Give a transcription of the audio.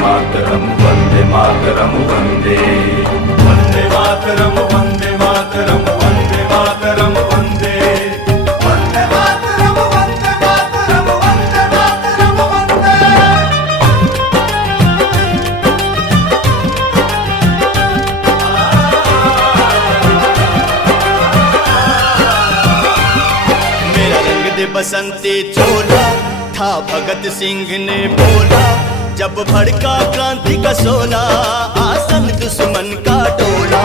मातरम वंदे मातरम वंदे वंदे मातरम वंदे मातरम वंदे मातरम वंदे वंदे मातरम वंदे मातरम वंदे मातरम वंदे। मेरा रंग दे बसंती चोला था भगत सिंह ने बोला, जब भड़का क्रांति का सोला आसन दुश्मन का डोला।